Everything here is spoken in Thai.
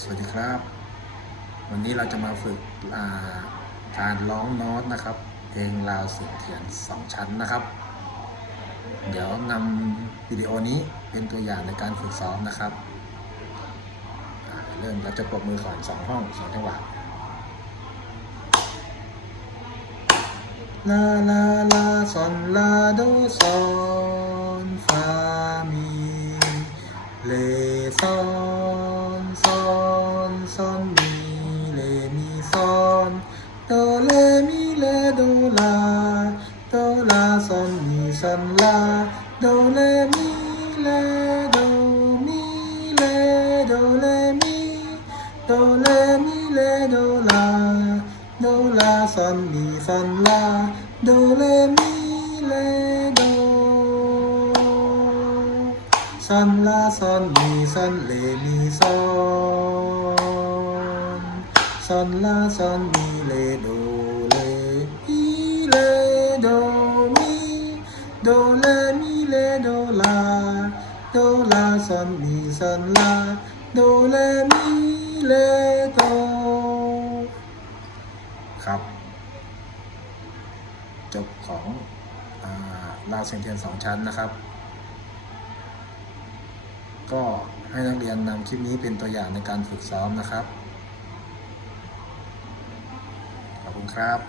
สวัสดีครับ วันนี้เราจะมาฝึกาการร้องโน้ตนะครับเพลงลาวเสียงเทียนสองชั้นนะครับ เดี๋ยวนำวิดีโอนี้เป็นตัวอย่างในการฝึกซ้อมนะครับ เริ่มเราจะปรบมือก่อนสองห้องสองจังหวะลาลาลาซอนลาโดซอนฟามีเลซอน ซอนซอนมีเลมีซอนโดเลมีเลโดลาโดลาซอนมีซอนลาโดเลมีเลโดมีเลโดเลมีโดเลมีเลโดลาโดลา ซอนลาซอนมีซอนเลมีซอนซอนลาซอนมีเลโดเลมีเลโดมีโดเลมีเลโดลาโดลาซอนมีซอนลาโดเลมีเลโดครับ จบของอลาเซนเทียนสองชั้นนะครับ ก็ให้นักเรียนนำคลิปนี้เป็นตัวอย่างในการฝึกซ้อมนะครับ ขอบคุณครับ